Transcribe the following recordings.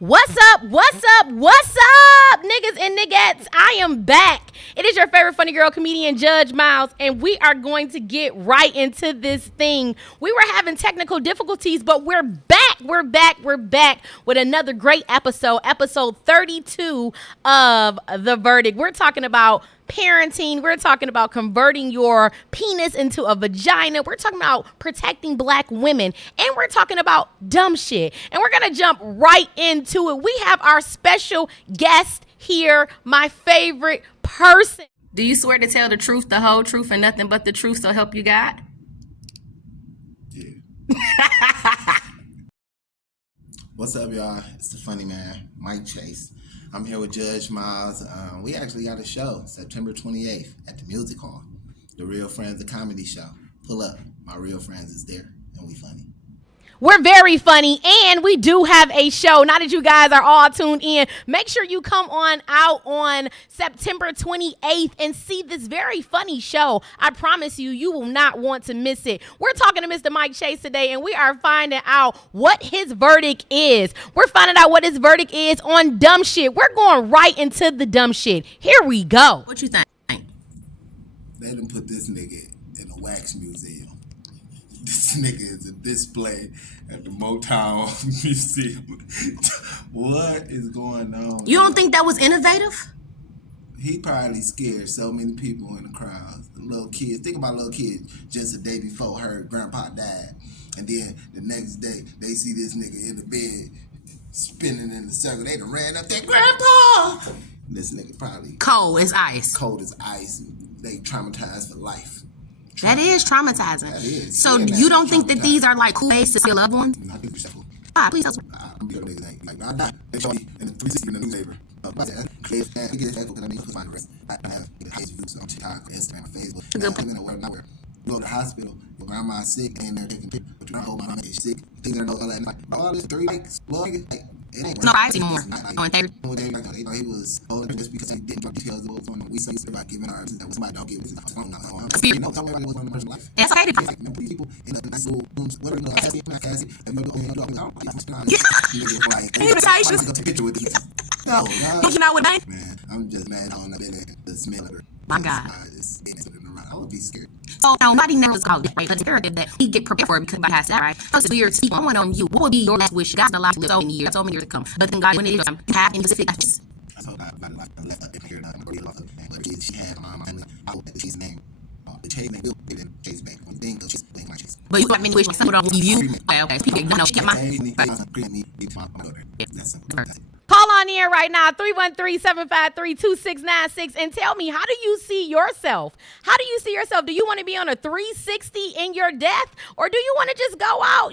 What's up? What's up? What's up, niggas and niggettes? I am back. It is your favorite funny girl comedian, Judge Miles, and we are going to get right into this thing. We were having technical difficulties, but we're back. We're back with another great episode 32 of The Verdict. We're talking about parenting. We're talking about converting your penis into a vagina. We're talking about protecting black women. And we're talking about dumb shit. And we're going to jump right into it. We have our special guest here, my favorite person. Do you swear to tell the truth, the whole truth, and nothing but the truth, so help you God? Yeah. What's up, y'all? It's the funny man, Mike Chase. I'm here with Judge Miles. We actually got a show September 28th at the Music Hall, the Real Friends, the comedy show. Pull up. My real friends is there, and we funny. We're very funny, and we do have a show. Now that you guys are all tuned in, make sure you come on out on September 28th and see this very funny show. I promise you, you will not want to miss it. We're talking to Mr. Mike Chase today, and we are finding out what his verdict is. We're finding out what his verdict is on dumb shit. We're going right into the dumb shit. Here we go. What you think? They done put this nigga in a wax museum. This nigga is a display at the Motown Museum. What is going on? You don't think that was innovative? He probably scared so many people in the crowd. Little kids. Think about little kids just a day before her grandpa died. And then the next day, they see this nigga in the bed spinning in the circle. They done ran up there, Grandpa! This nigga probably cold as ice. Cold as ice. They traumatized for life. That is traumatizing. That is. So you don't think that these are like cool ways to see loved ones? I think you're so. Please tell us. I'm gonna be nigga like I died. They show me in the 360 in the newspaper. I get that because I mean, find the rest. I have the highest views on TikTok, Instagram, Facebook. I live in a world nowhere. You go to the hospital, your grandma's sick, and they're taking care, but you don't know my mama is sick. Things are all that. Like all this 3 likes, little nigga, like. It ain't no privacy anymore. He was holding just because he didn't drop details of what was going on. We say about giving our that somebody don't give his phone not on. You know, tell everybody what's going on in a person's life. That's okay. Like, people in a nice little rooms, whatever, you know, Cassie, and maybe go do all like, invitations. Go take a picture with these. No, You know what, man, I'm just mad on the smell of her. My God. I would be scared. So nobody knows how this, right? But it's imperative that we get prepared for it because God has that, right? So it's weird. I want on you. What would be your last wish? God's alive to live so many years to come. But then God, when it is time, you have any specific wishes? I told God about it. I left up in here. I'm already lost up. But she had my family. I hope that she's name. The Chase name will be in Chase Bank. When thing goes, she's playing my Chase. But you have many wishes. Some don't give you. Okay. People don't know. She kept my. That's simple. Call on in right now, 313-753-2696, and tell me, how do you see yourself? How do you see yourself? Do you want to be on a 360 in your death, or do you want to just go out,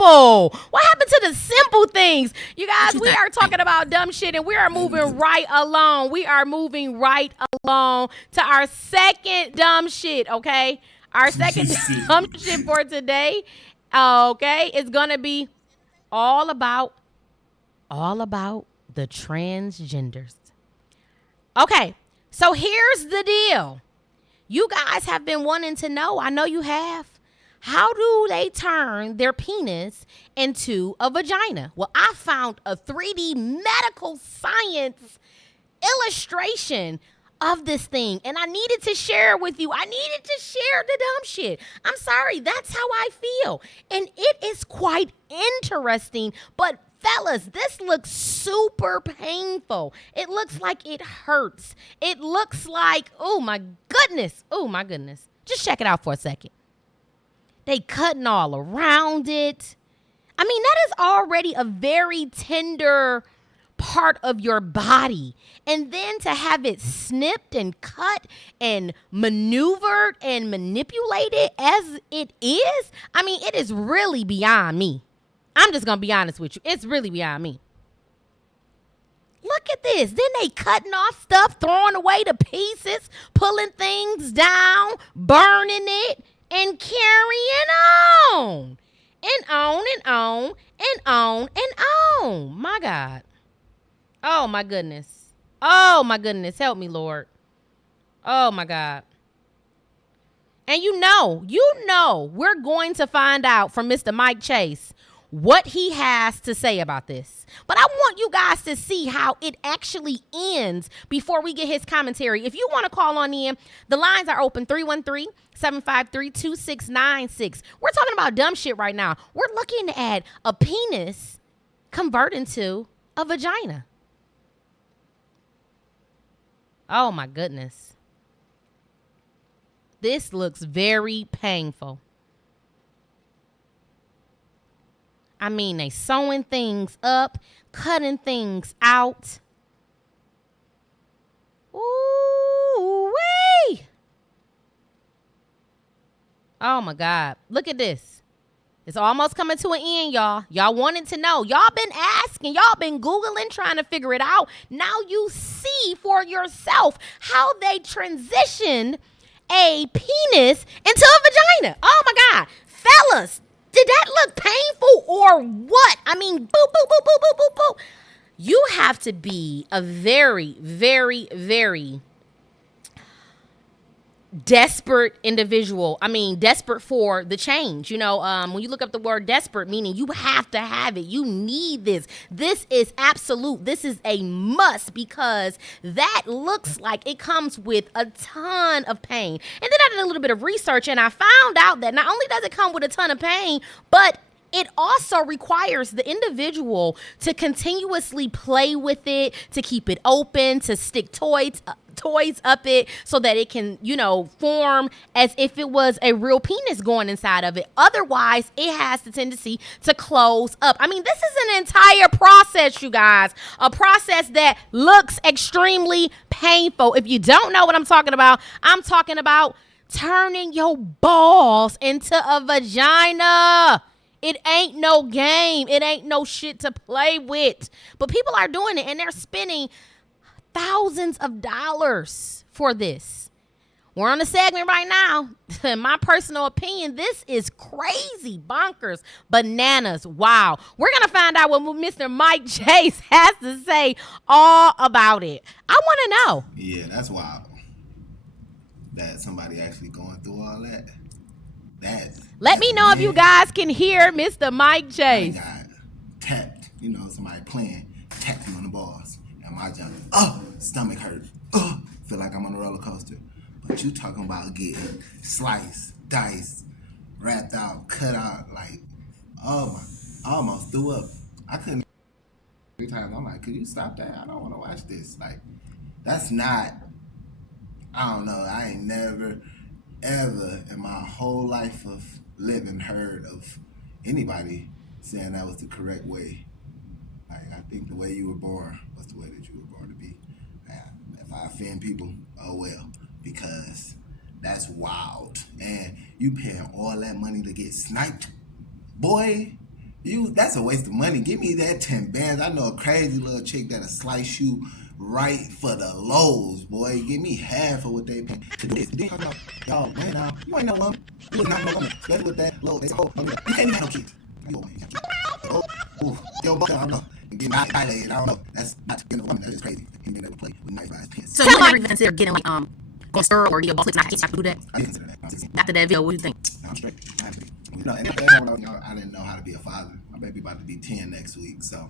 simple? What happened to the simple things? You What guys, you we think? are talking about dumb shit and we are moving right along. We are moving right along to our second dumb shit, okay? Our second dumb shit for today, okay, is going to be all about the transgenders. Okay, so here's the deal. You guys have been wanting to know, I know you have. How do they turn their penis into a vagina? Well, I found a 3D medical science illustration of this thing and I needed to share it with you. I needed to share the dumb shit. I'm sorry, that's how I feel. And it is quite interesting, but fellas, this looks super painful. It looks like it hurts. It looks like, oh my goodness. Oh my goodness. Just check it out for a second. They cutting all around it. I mean, that is already a very tender part of your body. And then to have it snipped and cut and maneuvered and manipulated as it is, I mean, it is really beyond me. I'm just going to be honest with you. It's really beyond me. Look at this. Then they cutting off stuff, throwing away the pieces, pulling things down, burning it, and carrying on. And on and on and on and on. My God. Oh, my goodness. Oh, my goodness. Help me, Lord. Oh, my God. And you know, we're going to find out from Mr. Mike Chase what he has to say about this. But I want you guys to see how it actually ends before we get his commentary. If you want to call on in, the lines are open 313-753-2696. We're talking about dumb shit right now. We're looking at a penis convert into a vagina. Oh my goodness. This looks very painful. I mean, they sewing things up, cutting things out. Ooh-wee. Oh, my God. Look at this. It's almost coming to an end, y'all. Y'all wanted to know. Y'all been asking. Y'all been Googling, trying to figure it out. Now you see for yourself how they transitioned a penis into a vagina. Oh, my God. Fellas, did that look painful or what? I mean, boop, boop, boop, boop, boop, boop, boop. You have to be a very, very, very desperate individual. I mean, desperate for the change. You know, when you look up the word desperate, meaning you have to have it. You need this. This is absolute. This is a must because that looks like it comes with a ton of pain. And then I did a little bit of research and I found out that not only does it come with a ton of pain, but it also requires the individual to continuously play with it, to keep it open, to stick toys up it so that it can, you know, form as if it was a real penis going inside of it. Otherwise, it has the tendency to close up. I mean, this is an entire process, you guys. A process that looks extremely painful. If you don't know what I'm talking about turning your balls into a vagina. It ain't no game. It ain't no shit to play with. But people are doing it and they're spending thousands of dollars for this. We're on a segment right now. In my personal opinion, this is crazy, bonkers, bananas. Wow. We're going to find out what Mr. Mike Chase has to say all about it. I want to know. Yeah, that's wild. That somebody actually going through all that. Let me know if you guys can hear Mr. Mike Chase. I got tapped, you know, somebody playing, tapped me on the balls. And my jump, stomach hurt. Feel like I'm on a roller coaster. But you talking about getting sliced, diced, wrapped out, cut out, like, oh my, I almost threw up. I couldn't. 3 times, I'm like, could you stop that? I don't want to watch this. Like, that's not, I don't know, I ain't never ever in my whole life of living heard of anybody saying that was the correct way. Like, I think the way you were born was the way that you were born to be. If I offend people, oh well, because that's wild. And you paying all that money to get sniped, boy. That's a waste of money. Give me that 10 bands. I know a crazy little chick that'll slice you right for the lows, boy. Give me half of what they pay to do this. Then come out, y'all, man, now you ain't no woman. You is not no woman. Especially with that low. They say, oh, you can't even have no kids. You old man, you got kids. Oh, ooh, yo, boy, I don't know. Getting violated, I don't know. That's not being a woman. That's just crazy. Him being able to play with nice guys' pants. So you never even consider getting like going stir or your boss not to do that? I didn't consider that. After that video, what do you think? No, I'm straight. I have to be. You know, and I didn't know how to be a father. My baby about to be 10 next week, so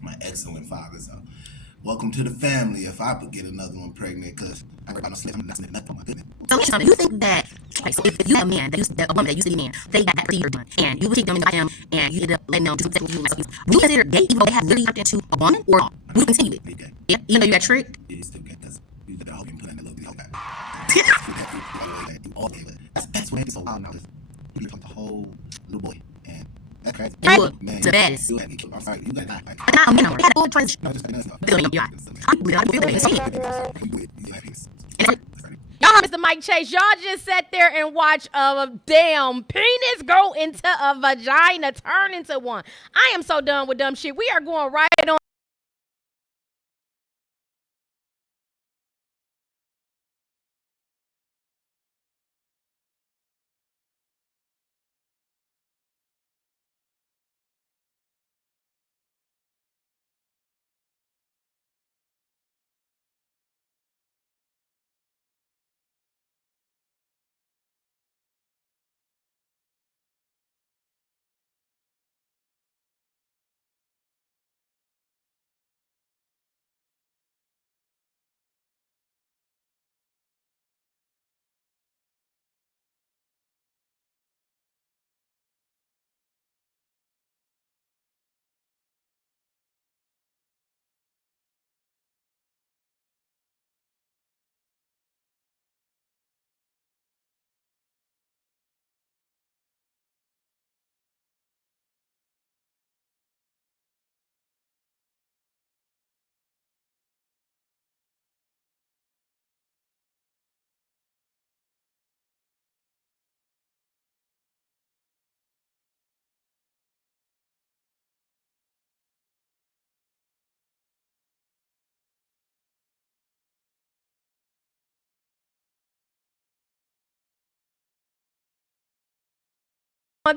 my excellent father. So welcome to the family. If I could get another one pregnant, because I ain't got no slip, I'm not nothing. My goodness. So let me something. You think that okay, so if you have a man a woman that used to be a man, they got that procedure done, and you would take them into him, and you end up letting them do something with you, do you consider gay even though they have literally turned into a woman, or would you continue it? Okay. Yeah, even though you got tricked. Yeah, it's still gay because you got the whole game put in the little bit. That's what it's so wild now. You look like the whole little boy, and that's crazy. Man, the baddest. You had me killed. I'm sorry, you got that. Like, I'm you know, they had a full transition. no, just nothing. Feeling your eye. You Y'all heard Mr. Mike Chase. Y'all just sat there and watched a damn penis go into a vagina, turn into one. I am so done with dumb shit. We are going right on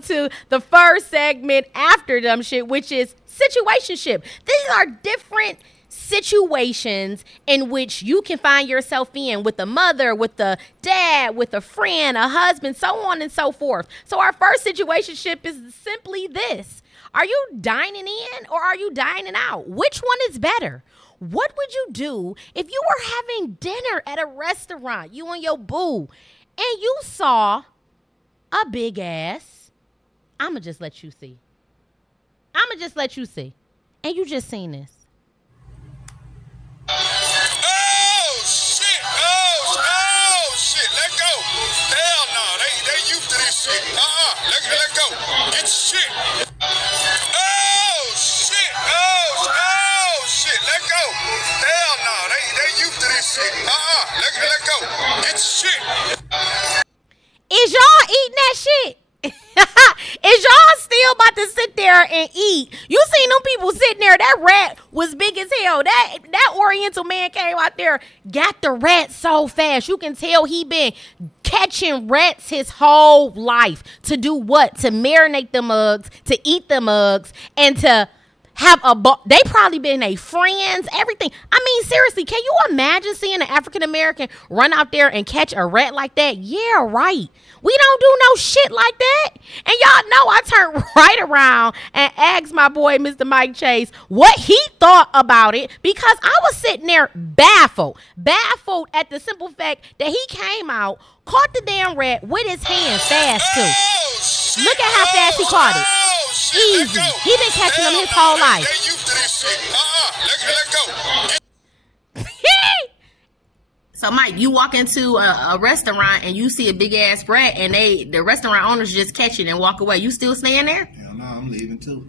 to the first segment after dumb shit, which is situationship. These are different situations in which you can find yourself in with a mother, with a dad, with a friend, a husband, so on and so forth. So our first situationship is simply this. Are you dining in or are you dining out? Which one is better? What would you do if you were having dinner at a restaurant, you and your boo, and you saw a big ass? I'ma just let you see. And you just seen this. Oh shit! Oh shit! Let go! Hell no! They used to this shit. Let go. Get your shit. Oh shit! Oh shit! Let go! Hell no! They used to this shit. Let go. Get your shit. Is y'all eating that shit? Is y'all still about to sit there and eat? You seen them people sitting there. That rat was big as hell. That Oriental man came out there, got the rat so fast. You can tell he been catching rats his whole life. To do what? To marinate the mugs, to eat the mugs, and to have they probably been their friends, everything. I mean, seriously, can you imagine seeing an African American run out there and catch a rat like that? Yeah, right. We don't do no shit like that. And y'all know I turned right around and asked my boy, Mr. Mike Chase, what he thought about it, because I was sitting there baffled at the simple fact that he came out, caught the damn rat with his hand fast too. Look at how fast he caught it. Easy. He been catching them his whole life. They used to this shit. Let go. So, Mike, you walk into a restaurant and you see a big ass rat, and the restaurant owners just catch it and walk away. You still staying there? Hell no, I'm leaving too.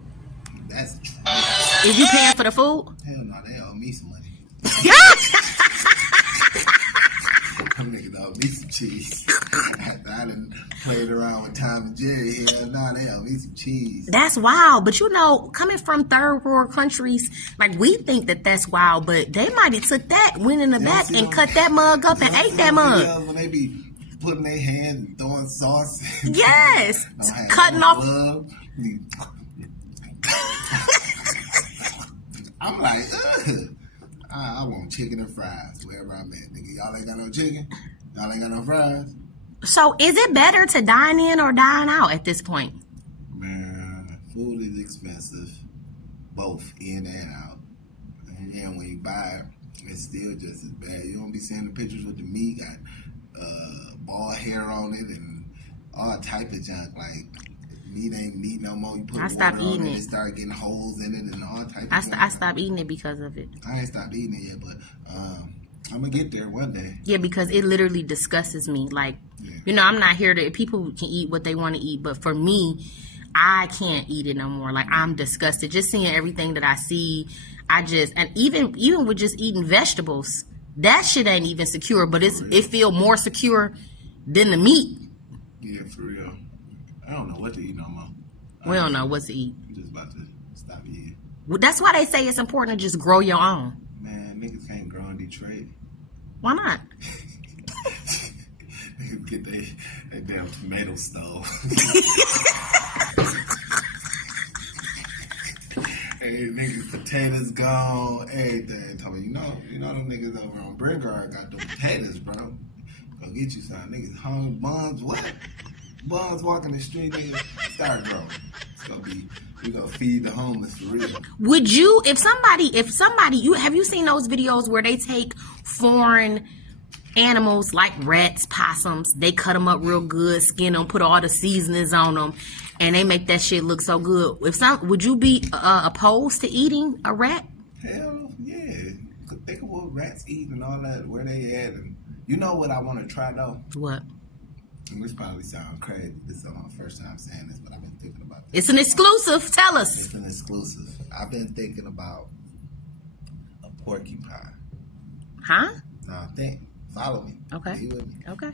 That's true. Is you paying for the food? Hell no, they owe me some money. Them niggas me some cheese. I done played around with Tom and Jerry. Hell no, they owe me some cheese. That's wild. But coming from third world countries, like we think that that's wild, but they might have took that, went in the back and cut that mug up and ate that mug. When they be putting their hands and throwing sauce. Yes. Cutting off. I'm like, ugh. I want chicken and fries wherever I'm at. Nigga, y'all ain't got no chicken? Y'all ain't got no fries? So is it better to dine in or dine out at this point? Man, food is expensive. Both in and out. And when you buy it, it's still just as bad. You don't be seeing the pictures with the meat, got bald hair on it and all type of junk. Like, meat ain't meat no more. You put water on it, start getting holes in it and all type of junk. I stopped eating it because of it. I ain't stopped eating it yet, but I'm going to get there one day. Yeah, because it literally disgusts me. Like, I'm not here to... People can eat what they want to eat, but for me, I can't eat it no more. Like, I'm disgusted. Just seeing everything that I see, and even with just eating vegetables, that shit ain't even secure, but it feel more secure than the meat. Yeah, for real. I don't know what to eat no more. We don't know what to eat. I'm just about to stop eating. Well, that's why they say it's important to just grow your own. Man, niggas can't grow in Detroit. Why not? Niggas get that damn tomato stove. Hey, niggas, potatoes gone, everything. Tell me, you know them niggas over on Brigard got the potatoes, bro. Go get you some. Niggas hungry, bums, what? Bums walking the street, niggas, start growing. It's gonna be, we gonna feed the homeless for real. Would you, if somebody, have you seen those videos where they take foreign animals like rats, possums, they cut them up real good, skin them, put all the seasonings on them, and they make that shit look so good? Would you be opposed to eating a rat? Hell yeah. Think of what rats eat and all that, where they at. And you know what I want to try though? What? And this probably sounds crazy. This is my first time saying this, but I've been thinking about this. It's an exclusive. Tell us. It's an exclusive. I've been thinking about a porcupine. Huh? Now think. Follow me. Okay. Be with me. Okay.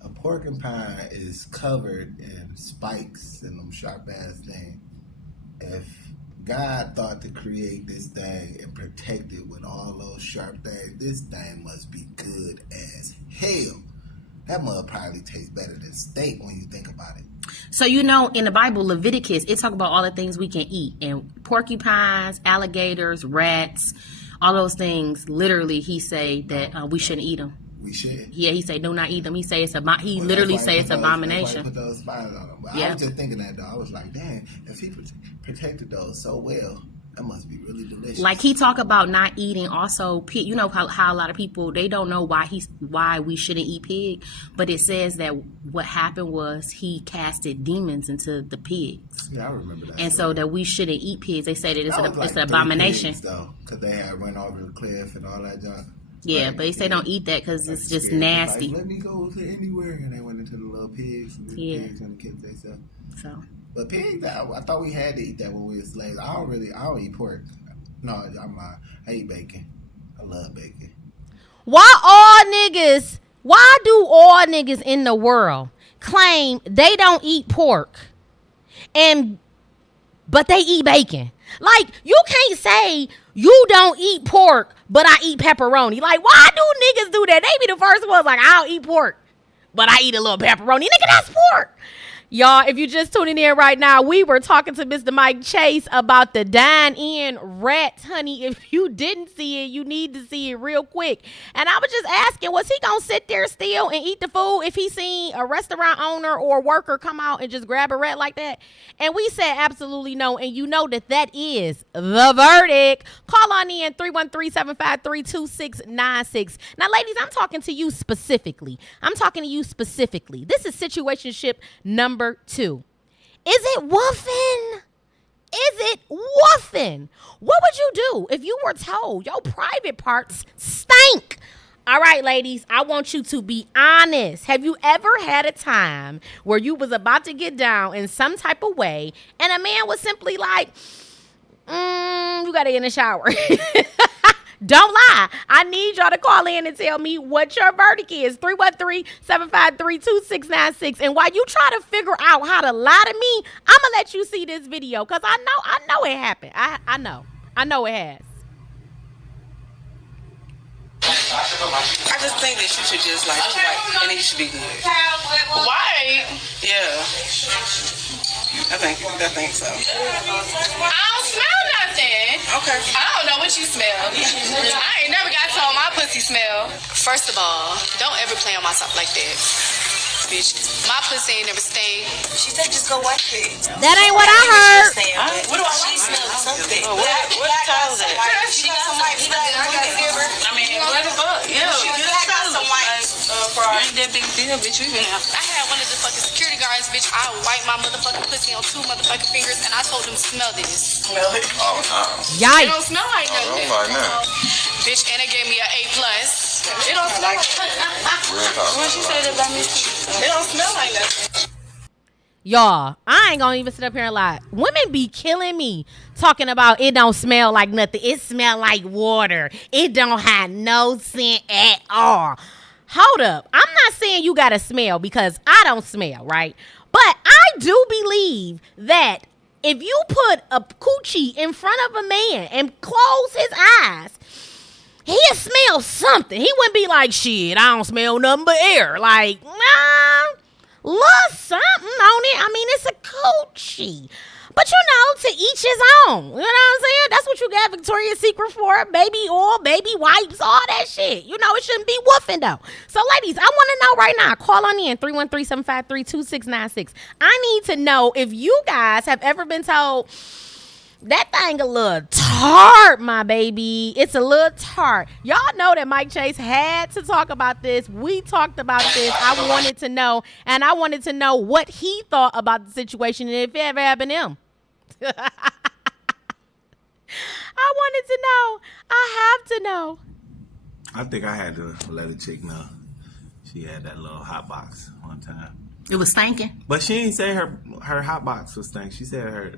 A porcupine is covered in spikes and them sharp ass things. If God thought to create this thing and protect it with all those sharp things, this thing must be good as hell. That mud probably tastes better than steak when you think about it. So in the Bible, Leviticus, it talk about all the things we can eat. And porcupines, alligators, rats, all those things, literally, he say that we shouldn't eat them. We should. Yeah, he say do not eat them. He say he literally say it's abomination. Put those spines on them. But yeah. I was just thinking that though. I was like, dang, if he protected those so well, that must be really delicious. Like he talk about not eating also pig. You know how a lot of people, they don't know why we shouldn't eat pig, but it says that what happened was he casted demons into the pigs. Yeah, I remember that. And so that we shouldn't eat pigs. They say that it's an abomination. Pigs, though, because they had run over the cliff and all that junk. Yeah, but they say don't eat that because it's just nasty. Like, let me go to anywhere, and they went into the little pigs. And the pigs and the kids they sell. So. But pigs, I thought we had to eat that when we were slaves. I don't eat pork. No, I'm lying. I eat bacon. I love bacon. Why do all niggas in the world claim they don't eat pork but they eat bacon? Like, you can't say you don't eat pork, but I eat pepperoni. Like, why do niggas do that? They be the first ones like, I don't eat pork, but I eat a little pepperoni. Nigga, that's pork. Y'all, if you just tuning in right now, we were talking to Mr. Mike Chase about the dine-in rats, honey. If you didn't see it, you need to see it real quick. And I was just asking, was he going to sit there still and eat the food if he seen a restaurant owner or worker come out and just grab a rat like that? And we said absolutely no. And you know that is the verdict. Call on in 313-753-2696. Now, ladies, I'm talking to you specifically. This is situationship number 2. Is it woofing? What would you do if you were told your private parts stink? All right, ladies, I want you to be honest. Have you ever had a time where you was about to get down in some type of way and a man was simply like, you got to get in the shower? Don't lie. I need y'all to call in and tell me what your verdict is. 313-753-2696. And while you try to figure out how to lie to me, I'm going to let you see this video because I know it happened. I know it has. I just think that you should just like, and it should be good. White? Yeah. I think so. I don't smell nothing. Okay. I don't know what you smell. I ain't never got told my pussy smell. First of all, don't ever play on myself like that. Bitch, my pussy ain't never stained. She said just go wipe it. That ain't what I heard. What do she smell something? What time is it? She got some wipes that I got silver. I mean, what the fuck? Yeah, She got some wipes. ain't that big deal, bitch. We been out. I had one of the fucking security guards, bitch. I wiped my motherfucking pussy on 2 motherfucking fingers, and I told them smell this. Smell it. Oh, no. It Yikes. don't smell like nothing. Don't like that. Bitch, and they gave me an A+. It don't smell like Real talk. What she said about me? It don't smell like nothing. Y'all, I ain't gonna even sit up here and lie. Women be killing me talking about it don't smell like nothing. It smell like water. It don't have no scent at all. Hold up. I'm not saying you gotta smell because I don't smell, right? But I do believe that if you put a coochie in front of a man and close his eyes, he'll smell something. He wouldn't be like, shit, I don't smell nothing but air. Like, nah, little something on it. I mean, it's a coochie. But, to each his own. You know what I'm saying? That's what you got Victoria's Secret for. Baby oil, baby wipes, all that shit. It shouldn't be woofing, though. So, ladies, I want to know right now. Call on in, 313-753-2696. I need to know if you guys have ever been told, that thing a little tart, my baby. It's a little tart. Y'all know that Mike Chase had to talk about this. We talked about this. I wanted to know, and I wanted to know what he thought about the situation and if it ever happened to him. I wanted to know. I have to know. I think I had to let a chick know. She had that little hot box one time. It was stinking. But she didn't say her hot box was stink. She said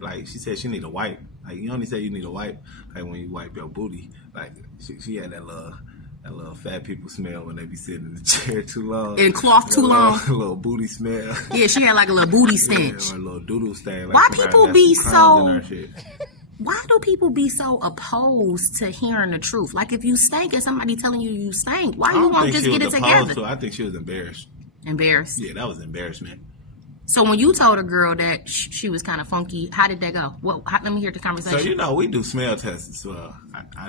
she need a wipe. Like, you only say you need a wipe like when you wipe your booty. Like, she had that little fat people smell when they be sitting in the chair too long. And cloth too long. A little booty smell. Yeah, she had like a little booty stench. Yeah, or a little doodle stain. Like Why somebody people left be some crumbs in so- her shit. Why do people be so opposed to hearing the truth? Like, if you stink and somebody telling you stink, why you won't just get it together? I think she was embarrassed. Embarrassed. Yeah, that was embarrassment. So when you told a girl that she was kind of funky, how did that go? Let me hear the conversation. So, we do smell tests as well.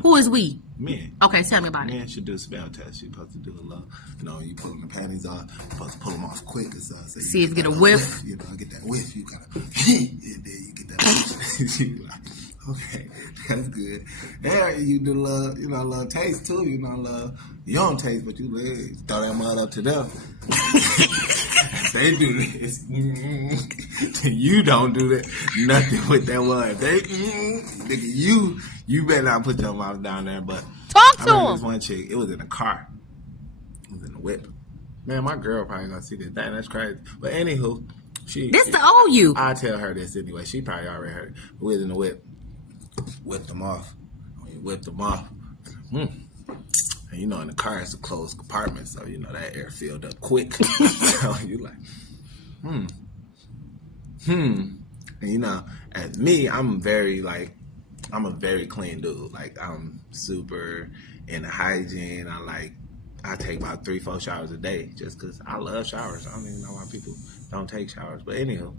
Who is we? Men. Okay, tell me about it. Men should do smell tests. You're supposed to do a little, You pulling the panties off, you're supposed to pull them off quick and stuff. So See if you get a whiff. Get that whiff. You gotta, and then you get that. You like, okay, that's good. Yeah, you do a little taste too. You don't taste, but you throw that mud up to them. They do this. You don't do that. Nothing with that one. Nigga, you better not put your mouth down there. But Talk to I him. This one chick, it was in a car. It was in a whip. Man, my girl probably gonna see this. Dang, that's crazy. But anywho, This the old you. I tell her this anyway. She probably already heard it. We was in the whip. Whipped them off. We whipped them off. And in the car it's a closed compartment, so that air filled up quick. So you like, And as me, I'm a very clean dude. Like, I'm super into hygiene. I take about 3-4 showers a day just because I love showers. I don't even know why people don't take showers. But anywho,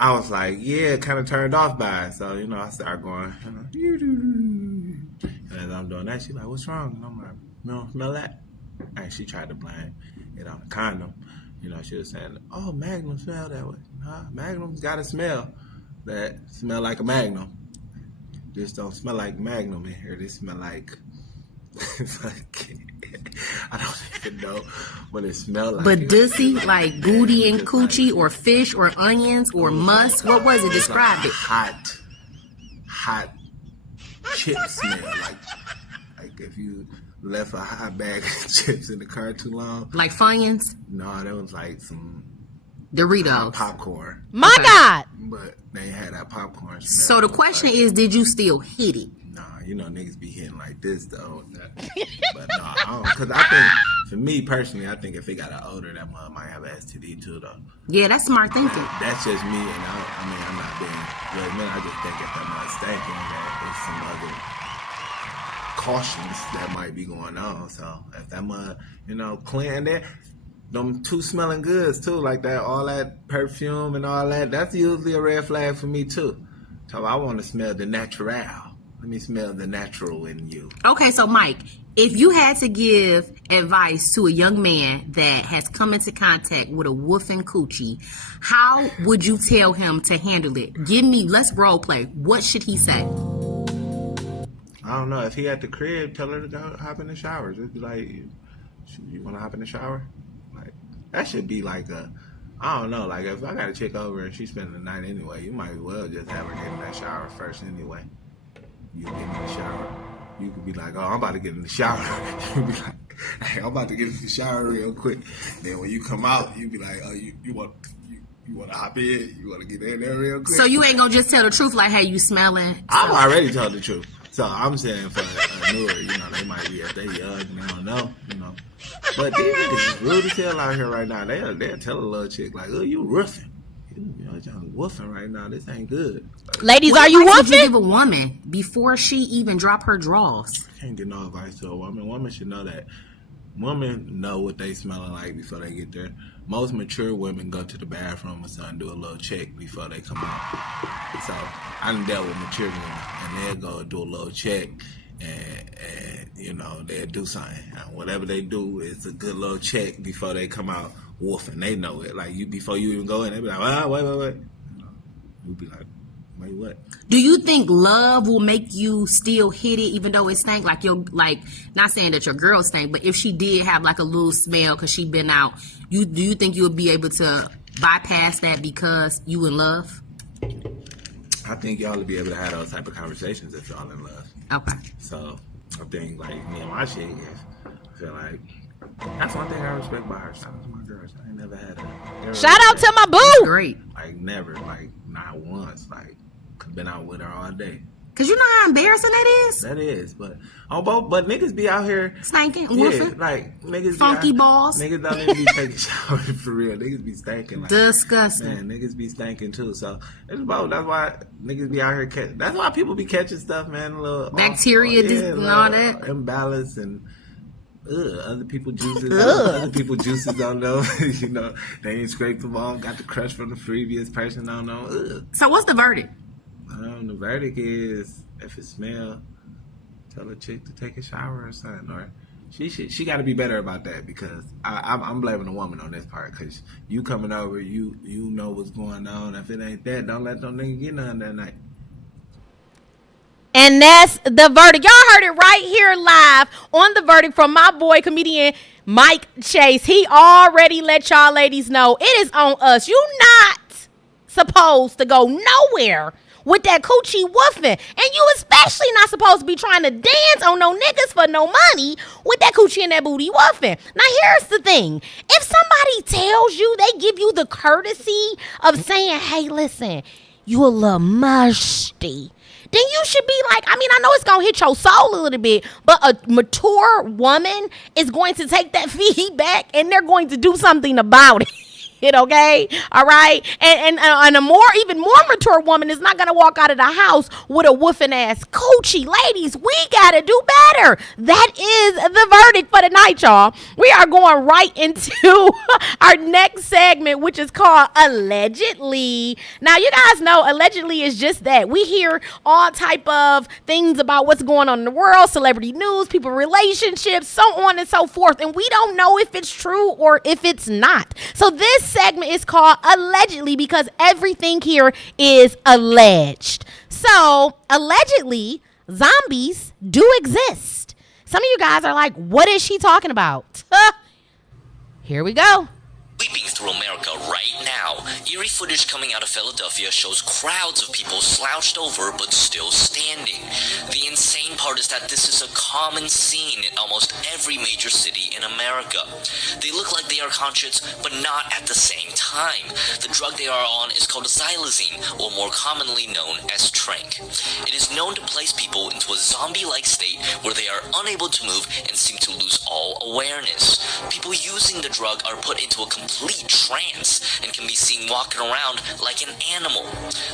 I was like, kind of turned off by it. So, I started going, and as I'm doing that, she's like, what's wrong? And I'm like, you don't smell that? And she tried to blame it on the condom. She was saying, oh, Magnum smell that way. Nah, Magnum's got a smell that smell like a Magnum. This don't smell like Magnum in here. This smell like, I don't even know what it smells like. But dussy, like booty and coochie, or fish, or onions, or musk. What was it? Describe it. Hot chip smell. Like if you left a hot bag of chips in the car too long. Like Funyuns? No, that was like some Doritos. popcorn. My God. But they had that popcorn smell. So the question is, did you still hit it? Nah, you know, niggas be hitting like this though. But no, I don't. Because I think, for me personally, I think if it got an odor, that mother might have an STD too though. Yeah, that's smart thinking. That's just me, and I mean, I'm not being judgmental. I just think if that mother stinking, that there's some other cautions that might be going on. So if that mother, you know, clean there. Them two smelling goods too, like that, all that perfume and all that. That's usually a red flag for me too. So I want to smell the natural. Let me smell the natural in you. Okay, so Mike, if you had to give advice to a young man that has come into contact with a woofing coochie, how would you tell him to handle it? Let's role play. What should he say? I don't know. If he at the crib, tell her to go hop in the shower. Just be like, you want to hop in the shower? Like, that should be like I don't know. Like, if I got a chick over and she's spending the night anyway, you might as well just have her get in that shower first anyway. You get in the shower. You could be like, oh, I'm about to get in the shower. You be like, hey, I'm about to get in the shower real quick. Then when you come out, you be like, oh, you want to hop in? You want to get in there real quick? So you ain't gonna just tell the truth like, hey, you smelling? I'm already told the truth. So I'm saying for a newer, you know, they might be if they young, they don't know, you know. But these niggas is rude as hell out here right now. They'll tell a little chick like, oh, you roofing. You know, y'all woofing right now. This ain't good. Like, Ladies, what are you advice would you woofing? give a woman before she even drop her drawers? I can't get no advice to a woman. Women should know that. Women know what they smelling like before they get there. Most mature women go to the bathroom or something, do a little check before they come out. So I done dealt with mature women, and they'll go do a little check, and you know, they'll do something. And whatever they do is a good little check before they come out woofing. They know it. Like, before you even go in, they be like, wait. You know, you'll be like, wait, what? Do you think love will make you still hit it even though it stank? Like, not saying that your girl stank, but if she did have like a little smell because she been out, do you think you would be able to bypass that because you in love? I think y'all will be able to have those type of conversations if y'all in love. Okay. So I think, like, me and my chick, I feel like that's one thing I respect about her. Shout out to my girls. I ain't never had a Shout out to my boo. Great. like, never, like, not once. Like, could been out with her all day. Cause you know how embarrassing that is. That is, but but niggas be out here Stinking, yeah, woofing, like niggas funky be out, balls. Niggas don't even be taking showers for real. Niggas be stinking. Like, Disgusting. Man, niggas be stinking too. So it's about that's why niggas be out here. That's why people be catching stuff, man. A little Bacteria and all that. Imbalance and. Other people juices don't know. You know, they ain't scraped them off. Got the crush from the previous person. Don't know. So what's the verdict? The verdict is if it smell, tell a chick to take a shower or something, or she got to be better about that because I'm blaming the woman on this part because you coming over, you know what's going on. If it ain't that, don't let them nigga get none that night. And that's the verdict. Y'all heard it right here live on The Verdict from my boy, comedian Mike Chase. He already let y'all ladies know it is on us. You not supposed to go nowhere with that coochie woofing. And you especially not supposed to be trying to dance on no niggas for no money with that coochie and that booty woofing. Now, here's the thing. If somebody tells you, they give you the courtesy of saying, hey, listen, you a little musty, then you should be like, I mean, I know it's going to hit your soul a little bit, but a mature woman is going to take that feedback and they're going to do something about it. Okay, all right, and a even more mature woman is not gonna walk out of the house with a woofing ass coochie. Ladies, we gotta do better. That is the verdict for the night, y'all. We are going right into our next segment, which is called Allegedly. Now, you guys know allegedly is just that. We hear all type of things about what's going on in the world, celebrity news, people relationships, so on and so forth, and we don't know if it's true or if it's not. So this segment is called Allegedly because everything here is alleged. So allegedly, zombies do exist. Some of you guys are like, what is she talking about? Here we go. Sweeping through America right now, eerie footage coming out of Philadelphia shows crowds of people slouched over but still standing. The insane part is that this is a common scene in almost every major city in America. They look like they are conscious, but not at the same time. The drug they are on is called xylazine, or more commonly known as trank. It is known to place people into a zombie-like state where they are unable to move and seem to lose all awareness. People using the drug are put into a complete trance and can be seen walking around like an animal.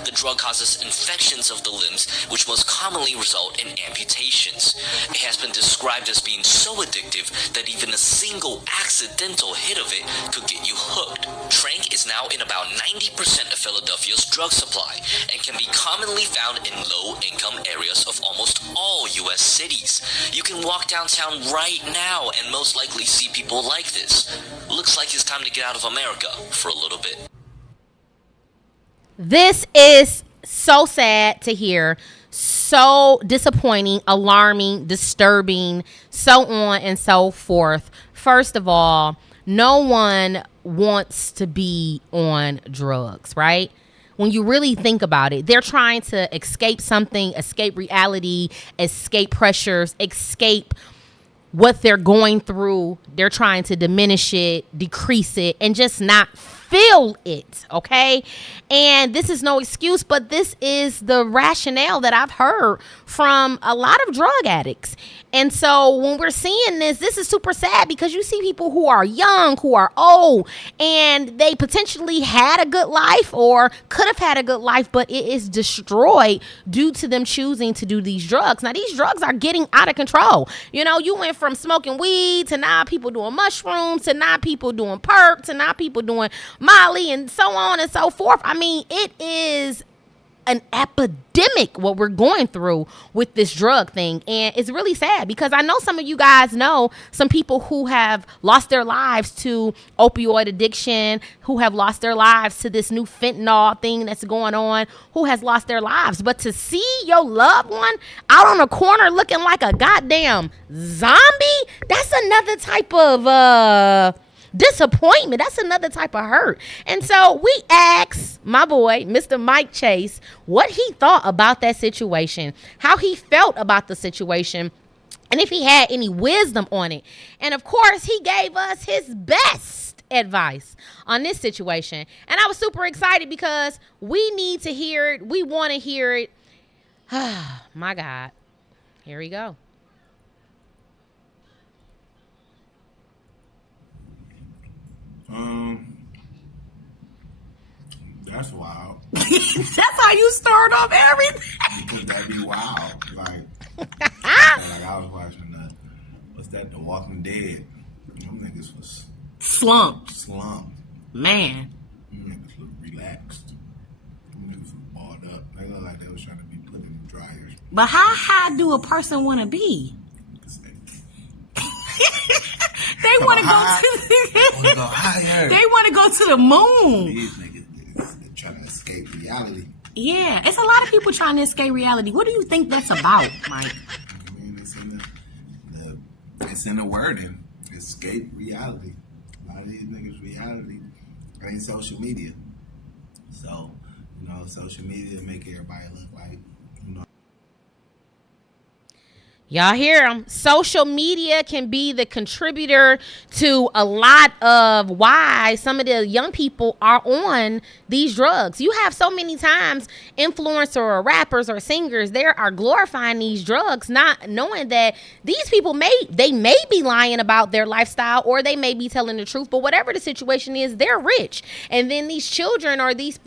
The drug causes infections of the limbs, which most commonly result in amputations. It has been described as being so addictive that even a single accidental hit of it could get you hooked. Trank is now in about 90% of Philadelphia's drug supply and can be commonly found in low-income areas of almost all U.S. cities. You can walk downtown right now and most likely see people like this. Looks like it's time to get out of America for a little bit. This is so sad to hear, so disappointing, alarming, disturbing, so on and so forth. First of all, no one wants to be on drugs, right? When you really think about it, they're trying to escape something, escape reality, escape pressures, escape what they're going through. They're trying to diminish it, decrease it, and just not feel it, okay? And this is no excuse, but this is the rationale that I've heard from a lot of drug addicts. And so when we're seeing this is super sad, because you see people who are young, who are old, and they potentially had a good life or could have had a good life, but it is destroyed due to them choosing to do these drugs. Now, these drugs are getting out of control. You know, you went from smoking weed to now people doing mushrooms to now people doing perk to now people doing Molly and so on and so forth. I mean, it is an epidemic what we're going through with this drug thing, and it's really sad because I know some of you guys know some people who have lost their lives to opioid addiction, who have lost their lives to this new fentanyl thing that's going on, who has lost their lives. But to see your loved one out on a corner looking like a goddamn zombie, that's another type of disappointment. That's another type of hurt. And so we asked my boy, Mr. Mike Chase, what he thought about that situation, how he felt about the situation, and if he had any wisdom on it. And of course, he gave us his best advice on this situation. And I was super excited because we need to hear it. We want to hear it. My God. Here we go. That's wild. That's how you start off everything. Because that'd be wild. Like I was watching The Walking Dead. Them niggas was Slumped. Man. Them niggas look relaxed. Them niggas was balled up. They look like they was trying to be put in the dryers. But how high do a person want to be? They want to go higher. They want to go to the moon. These niggas, they're trying to escape reality. Yeah, it's a lot of people trying to escape reality. What do you think that's about, Mike? I mean, it's in the wording. Escape reality. A lot of these niggas' reality ain't social media. So, social media make everybody look like, Y'all hear them. Social media can be the contributor to a lot of why some of the young people are on these drugs. You have so many times influencers or rappers or singers, they are glorifying these drugs, not knowing that these people may be lying about their lifestyle, or they may be telling the truth, but whatever the situation is, they're rich. And then these children or these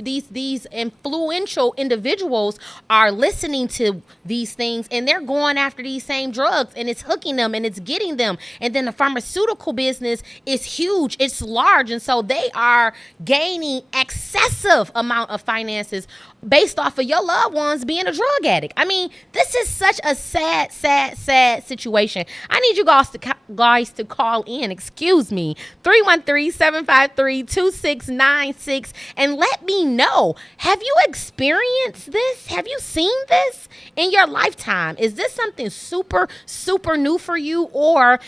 influential individuals are listening to these things, and they're going after these same drugs, and it's hooking them and it's getting them. And then the pharmaceutical business is huge, it's large, and so they are gaining excessive amount of finances based off of your loved ones being a drug addict. I mean, this is such a sad situation. I need you guys to call in, 313-753-2696, and let me know, have you experienced this? Have you seen this in your lifetime? Is this something super new for you, or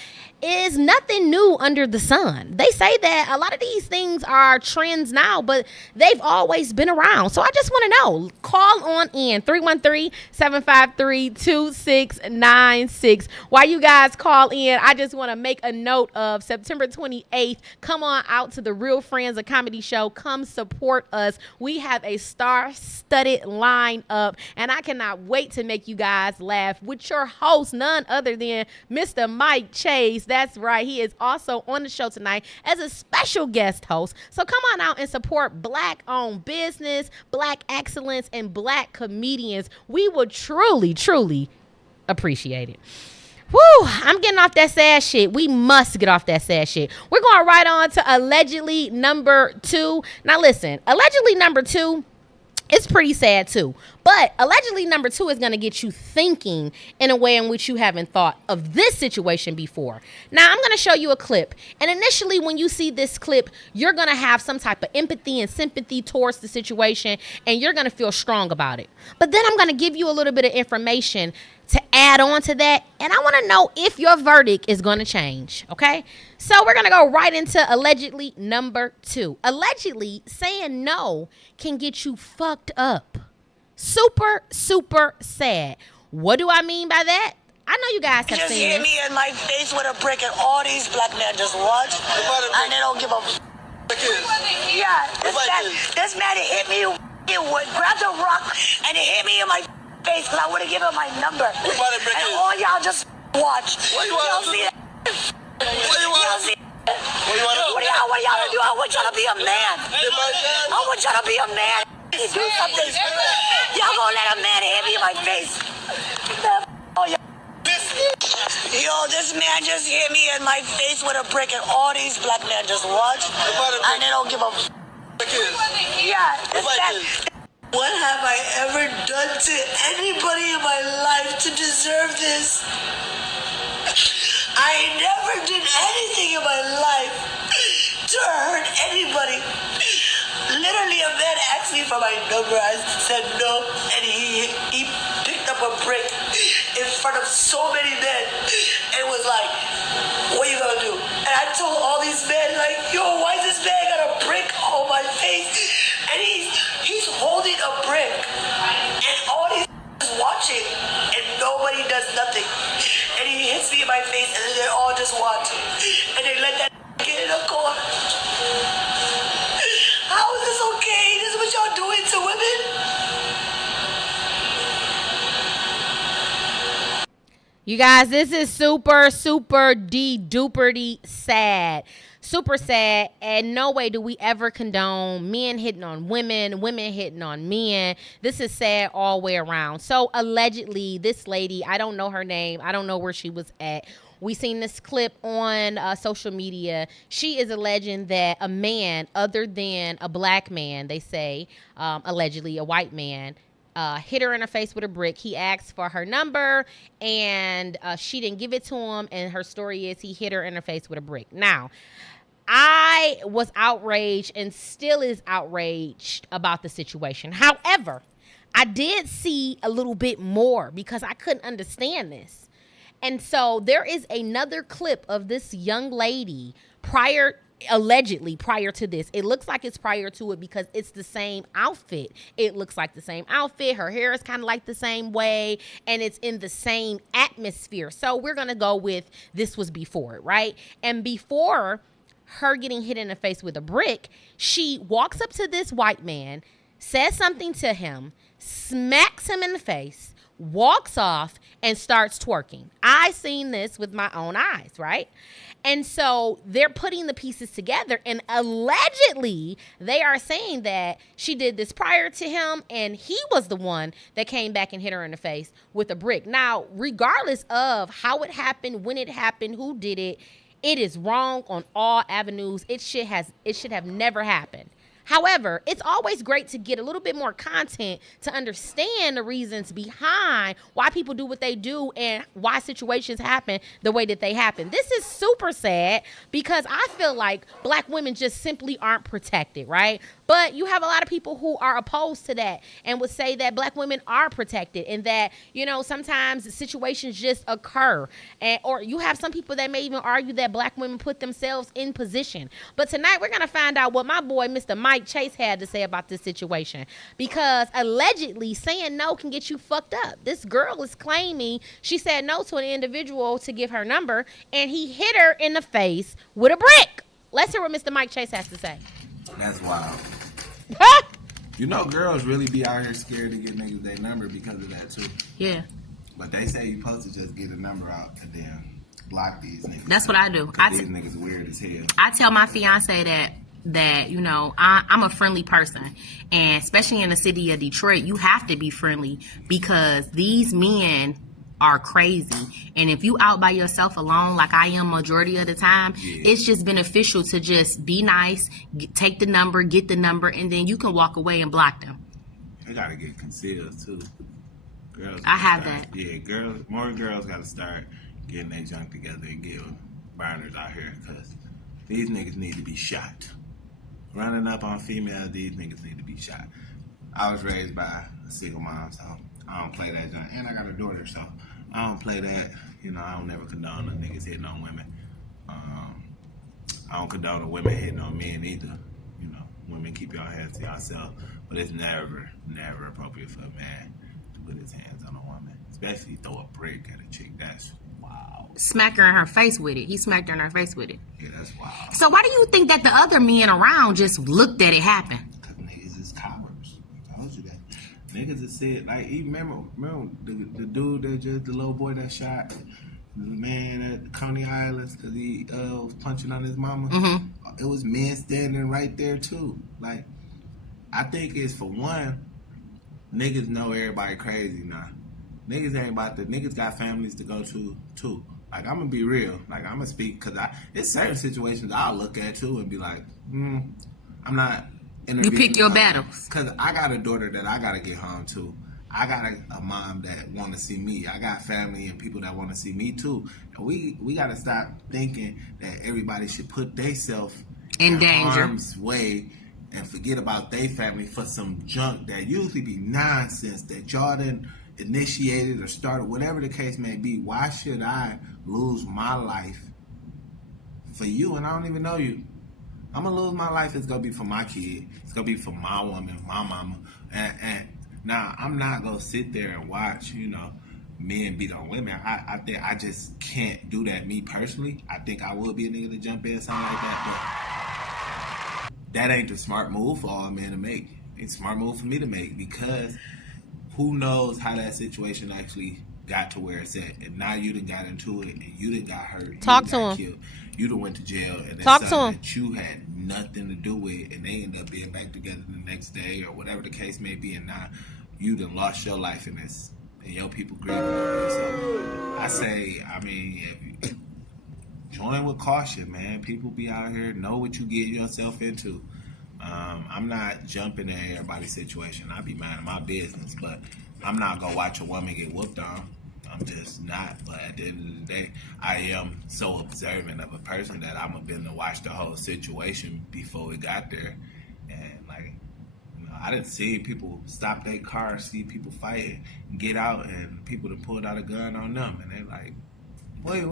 is nothing new under the sun. They say that a lot of these things are trends now, but they've always been around. So I just want to know. Call on in 313-753-2696. While you guys call in, I just want to make a note of September 28th. Come on out to the Real Friends of Comedy show. Come support us. We have a star-studded lineup, and I cannot wait to make you guys laugh with your host, none other than Mr. Mike Chase. That's right. He is also on the show tonight as a special guest host. So come on out and support Black-owned business, Black excellence, and Black comedians. We would truly, truly appreciate it. Woo, I'm getting off that sad shit. We must get off that sad shit. We're going right on to allegedly number 2. Now listen, allegedly number 2, it's pretty sad too. But allegedly number 2 is going to get you thinking in a way in which you haven't thought of this situation before. Now, I'm going to show you a clip. And initially, when you see this clip, you're going to have some type of empathy and sympathy towards the situation, and you're going to feel strong about it. But then I'm going to give you a little bit of information to add on to that. And I want to know if your verdict is going to change. Okay? So we're going to go right into allegedly number 2. Allegedly, saying no can get you fucked up. Super, super sad. What do I mean by that? I know you guys have just seen hit this. me in my face with a brick, and all these black men just watch, and they don't give a Yeah, this man hit me, he would grab the rock, and he hit me in my face, because I would have given him my number. And all y'all just watch. Y'all see that? Y'all see what y'all do? I want y'all to be a man. I want y'all to be a man. Do something. Y'all gonna let a man hit me in my face? Yo, this man just hit me in my face with a brick, and all these black men just watch, and they don't give a Yeah, what have I ever done to anybody in my life to deserve this? I never did anything in my life to hurt anybody. Literally, a man asked me for my number. I said no, and he picked up a brick in front of so many men and was like, "What are you gonna do?" And I told all these men, like, "Yo, why is this man got a brick on my face?" And he's holding a brick, and all these is watching, and nobody does nothing. And he hits me in my face, and then they all just watch, and they let that get in a corner. How is this okay? This is what y'all doing to women? You guys, this is super, super duperty sad. Super sad, and no way do we ever condone men hitting on women, women hitting on men. This is sad all the way around. So allegedly, this lady, I don't know her name. I don't know where she was at. We seen this clip on social media. She is alleging that a man other than a black man, they say, allegedly a white man, hit her in the face with a brick. He asked for her number, and she didn't give it to him, and her story is he hit her in the face with a brick. Now, I was outraged and still is outraged about the situation. However, I did see a little bit more because I couldn't understand this. And so there is another clip of this young lady allegedly prior to this. It looks like it's prior to it because it's the same outfit. It looks like the same outfit. Her hair is kind of like the same way, and it's in the same atmosphere. So we're going to go with this was before it, right? And before her getting hit in the face with a brick, she walks up to this white man, says something to him, smacks him in the face, walks off, and starts twerking. I seen this with my own eyes, right? And so they're putting the pieces together, and allegedly they are saying that she did this prior to him, and he was the one that came back and hit her in the face with a brick. Now, regardless of how it happened, when it happened, who did it, it is wrong on all avenues. It should have never happened. However, it's always great to get a little bit more content to understand the reasons behind why people do what they do and why situations happen the way that they happen. This is super sad because I feel like black women just simply aren't protected, right? But you have a lot of people who are opposed to that and would say that black women are protected and that, you know, sometimes situations just occur. And or you have some people that may even argue that black women put themselves in position. But tonight we're going to find out what my boy Mr. Mike Chase had to say about this situation, because allegedly saying no can get you fucked up. This girl is claiming she said no to an individual to give her number, and he hit her in the face with a brick. Let's hear what Mr. Mike Chase has to say. That's wild. You know, girls really be out here scared to get niggas their number because of that too. Yeah. But they say you're supposed to just get a number out and then block these niggas. That's what I do. These niggas weird as hell. I tell my fiance that you know, I'm a friendly person, and especially in the city of Detroit, you have to be friendly because these men are crazy. And if you out by yourself alone, like I am majority of the time, it's just beneficial to just be nice, take the number, get the number, and then you can walk away and block them. They gotta get concealed too. Girls, I have that. Yeah, more girls gotta start getting their junk together and getting burners out here because these niggas need to be shot. Running up on females, these niggas need to be shot. I was raised by a single mom, so I don't play that junk. And I got a daughter, so I don't play that. You know, I don't never condone the niggas hitting on women. I don't condone the women hitting on men either. You know, women, keep your hands to yourself. But it's never appropriate for a man to put his hands on a woman. Especially throw a brick at a chick. That's wow. Smack her in her face with it. He smacked her in her face with it. Yeah, that's wild. So why do you think that the other men around just looked at it happen? Because niggas is cowards. I told you that. Niggas that said, like, even remember the dude that just, the little boy that shot the man at Coney Islands because he was punching on his mama? Mm-hmm. It was men standing right there, too. Like, I think it's, for one, niggas know everybody crazy now. Niggas ain't about to, niggas got families to go to, too. Like, I'm gonna be real. Like, I'm gonna speak, because it's certain situations I'll look at, too, and be like, I'm not You pick your battles. Because I got a daughter that I gotta get home to. I got a mom that want to see me. I got family and people that want to see me, too. And we gotta stop thinking that everybody should put themselves in danger, harm's way, and forget about their family for some junk that usually be nonsense that y'all done initiated or started, whatever the case may be. Why should I lose my life for you and I don't even know you? I'm gonna lose my life. It's gonna be for my kid. It's gonna be for my woman, my mama. And now I'm not gonna sit there and watch, you know, men beat on women. I think I just can't do that. Me personally, I think I would be a nigga to jump in something like that, but that ain't the smart move for all men to make. It's a smart move for me to make because who knows how that situation actually got to where it's at, and now you done got into it, and you done got hurt. Talk to him. Killed. You done went to jail, and Talk that's to something him. that you had nothing to do with, and they end up being back together the next day, or whatever the case may be, and now you done lost your life in this, and your people grieving over it. So I say, I mean, if you join with caution, man. People be out here, know what you get yourself into. I'm not jumping in everybody's situation. I be minding my business, but I'm not gonna watch a woman get whooped on. I'm just not. But at the end of the day, I am so observant of a person that I'm been to watch the whole situation before we got there. And like, you know, I didn't see people stop their car, see people fighting, get out, and people that pulled out a gun on them, and they're like, wait,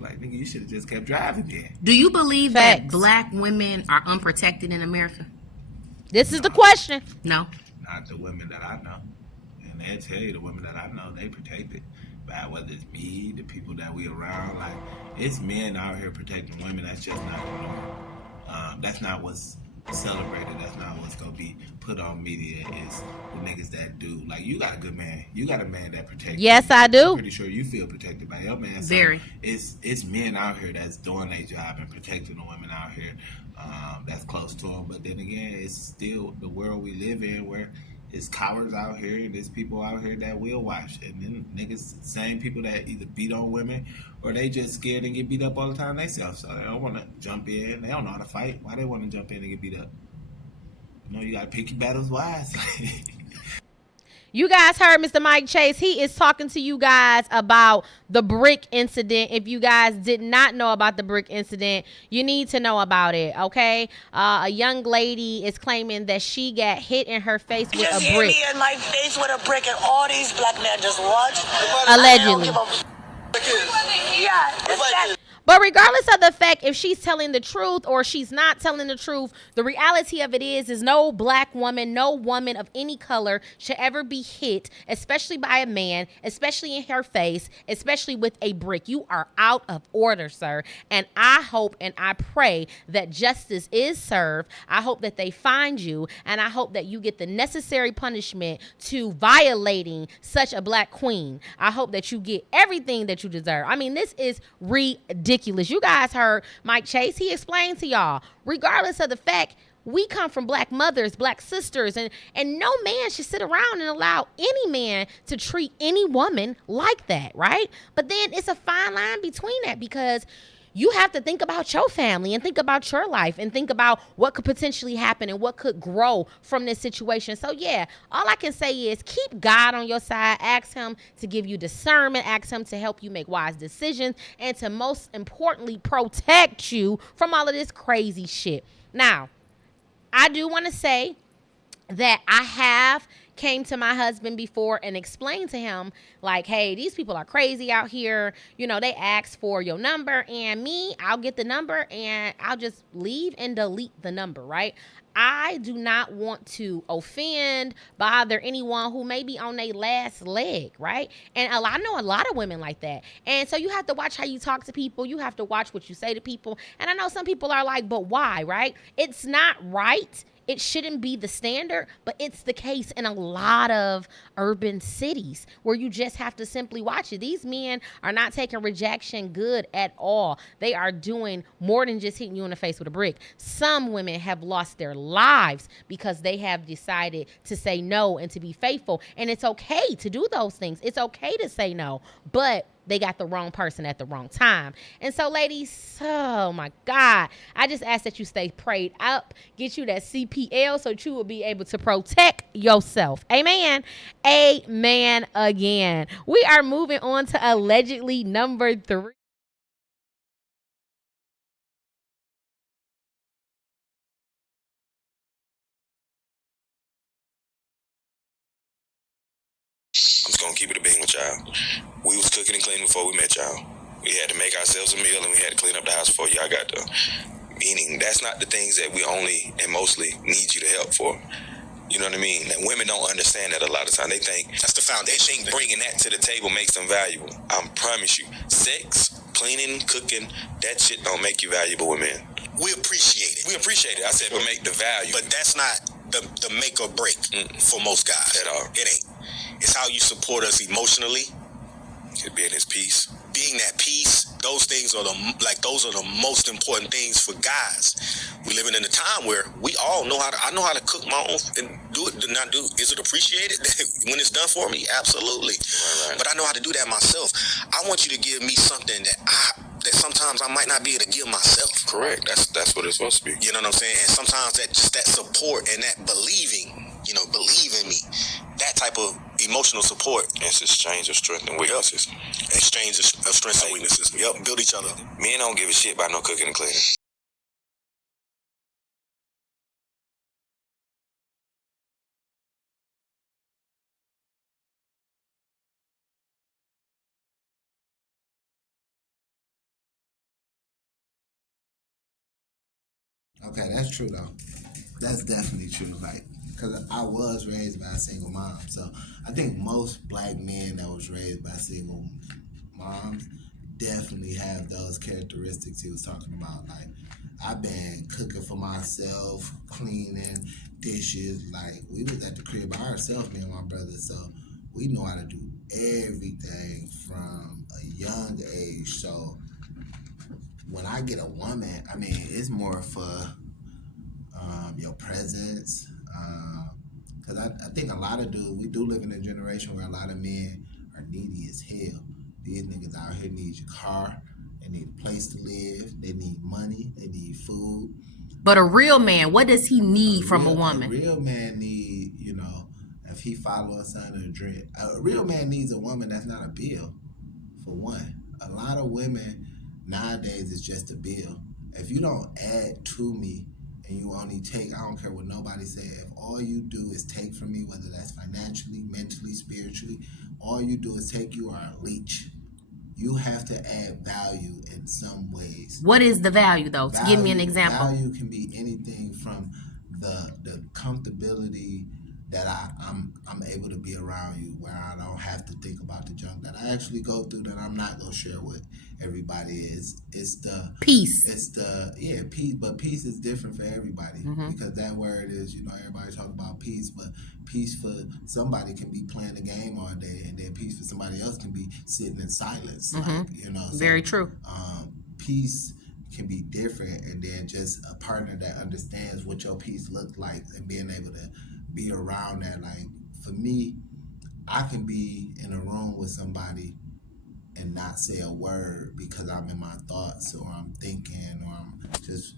like, nigga, you should have just kept driving then. Do you believe Facts. that black women are unprotected in America? This is the question. No. Not the women that I know. And they tell you the women that I know, they protected. But whether it's me, the people that we around, like, it's men out here protecting women. That's just not the norm. That's not what's celebrated. That's not what's going to be put on media is the niggas that do. Like, you got a good man. You got a man that protects Yes, you. I do. I'm pretty sure you feel protected by your man. So Very. it's men out here that's doing their job and protecting the women out here that's close to them. But then again, it's still the world we live in where it's cowards out here and there's people out here that will watch. And then niggas, same people that either beat on women or they just scared and get beat up all the time themselves. So they don't want to jump in. They don't know how to fight. Why they want to jump in and get beat up? You know, you got to pick your battles wisely. You guys heard Mr. Mike Chase. He is talking to you guys about the brick incident. If you guys did not know about the brick incident, you need to know about it, okay? A young lady is claiming that she got hit in her face with Just a hit brick. me in my face with a brick, and all these black men just watched. Allegedly. Yeah, it's that. But regardless of the fact if she's telling the truth or she's not telling the truth, the reality of it is no black woman, no woman of any color should ever be hit, especially by a man, especially in her face, especially with a brick. You are out of order, sir. And I hope and I pray that justice is served. I hope that they find you, and I hope that you get the necessary punishment to violating such a black queen. I hope that you get everything that you deserve. I mean, this is ridiculous. You guys heard Mike Chase. He explained to y'all, regardless of the fact we come from black mothers, black sisters, and no man should sit around and allow any man to treat any woman like that, right? But then it's a fine line between that, because you have to think about your family and think about your life and think about what could potentially happen and what could grow from this situation. So yeah, all I can say is keep God on your side. Ask him to give you discernment. Ask him to help you make wise decisions, and to most importantly protect you from all of this crazy shit. Now, I do want to say that I have came to my husband before and explained to him, like, hey, these people are crazy out here. You know, they ask for your number, and I'll get the number and I'll just leave and delete the number, right? I do not want to offend, bother anyone who may be on their last leg, right? And I know a lot of women like that. And so you have to watch how you talk to people. You have to watch what you say to people. And I know some people are like, but why, right? It's not right. It shouldn't be the standard, but it's the case in a lot of urban cities where you just have to simply watch it. These men are not taking rejection good at all. They are doing more than just hitting you in the face with a brick. Some women have lost their lives because they have decided to say no and to be faithful. And it's okay to do those things. It's okay to say no, but they got the wrong person at the wrong time. And so, ladies, oh my God, I just ask that you stay prayed up, get you that CPL so that you will be able to protect yourself. Amen. Amen again. We are moving on to allegedly number 3. I'm just gonna keep it a being with y'all. We was cooking and cleaning before we met y'all. We had to make ourselves a meal and we had to clean up the house before y'all got there. Meaning, that's not the things that we only and mostly need you to help for. You know what I mean? And women don't understand that a lot of time. They think that's the foundation. They think bringing that to the table makes them valuable. I promise you, sex, cleaning, cooking, that shit don't make you valuable with men. We appreciate it. We appreciate it. I said, but make the value. But that's not the make or break for most guys. At all. It ain't. It's how you support us emotionally. It being his peace. Being that peace, those things are those are the most important things for guys. We living in a time where we all know I know how to cook my own and do it. Not do. Is it appreciated when it's done for me? Absolutely. Right. But I know how to do that myself. I want you to give me something that sometimes I might not be able to give myself. Correct. That's what it's supposed to be. You know what I'm saying? And sometimes that support and that believing, believe in me, that type of emotional support. It's exchange of strength and weaknesses. Yep. Exchange of strengths and weaknesses. Yep, build each other. Men don't give a shit about no cooking and cleaning. Okay, that's true though. That's definitely true. Like, cause I was raised by a single mom, so I think most black men that was raised by single moms definitely have those characteristics he was talking about. Like, I've been cooking for myself, cleaning dishes. Like, we was at the crib by ourselves, me and my brother, so we know how to do everything from a young age. So when I get a woman, I mean, it's more for your presence. Because I think a lot of dudes, we do live in a generation where a lot of men are needy as hell. These niggas out here need your car. They need a place to live. They need money. They need food. But a real man, what does he need from a woman? A real man need, if he follow a son or a dream. A real man needs a woman that's not a bill. For one, a lot of women nowadays is just a bill. If you don't add to me and you only take, I don't care what nobody say, if all you do is take from me, whether that's financially, mentally, spiritually, all you do is take, you are a leech. You have to add value in some ways. What is the value, though? Give me an example. Value can be anything from the comfortability that I'm able to be around you, where I don't have to think about the junk that I actually go through that I'm not gonna share with everybody. It's the peace. It's the peace, but peace is different for everybody because that word is, everybody talk about peace, but peace for somebody can be playing the game all day, and then peace for somebody else can be sitting in silence. Very true. Peace can be different, and then just a partner that understands what your peace looks like and being able to be around that. Like for me, I can be in a room with somebody and not say a word because I'm in my thoughts, or I'm thinking, or I'm just